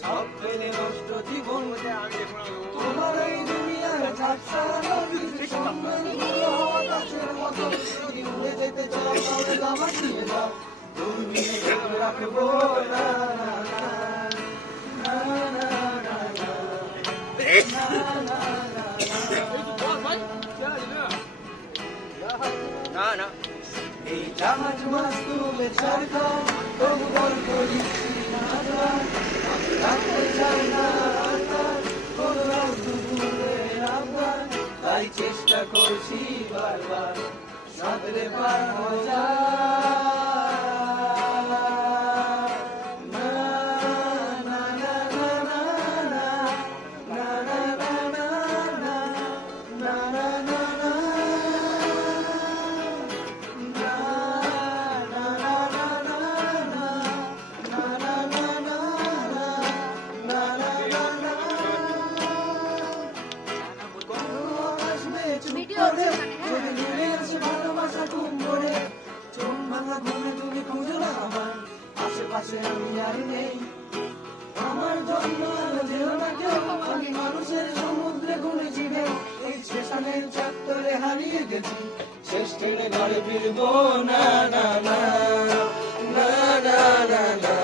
সব এই যেতে চাও না না, না, এই জাহাজ মাছ তুলে সরকার তবু গল্প লিখছি না তাই চেষ্টা করছি বারবার। সাঁতরে পার পাশে আমি আর নেই আমার জন্য যেও না কেউ আমি মানুষের সমুদ্রে গুনে জীবে এই স্টেশনের চত্বরে হারিয়ে গেছি শেষ ট্রেনে বাড়ি ফিরবো না না না না না না না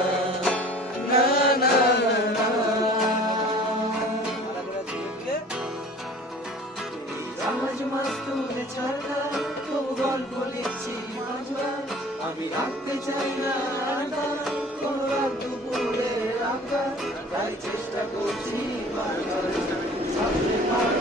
সমাজ মাস্তুর ছাড়া তবু গল্প লিখছি আমি রাখতে চাই না। তাই চেষ্টা করছি। বাংলার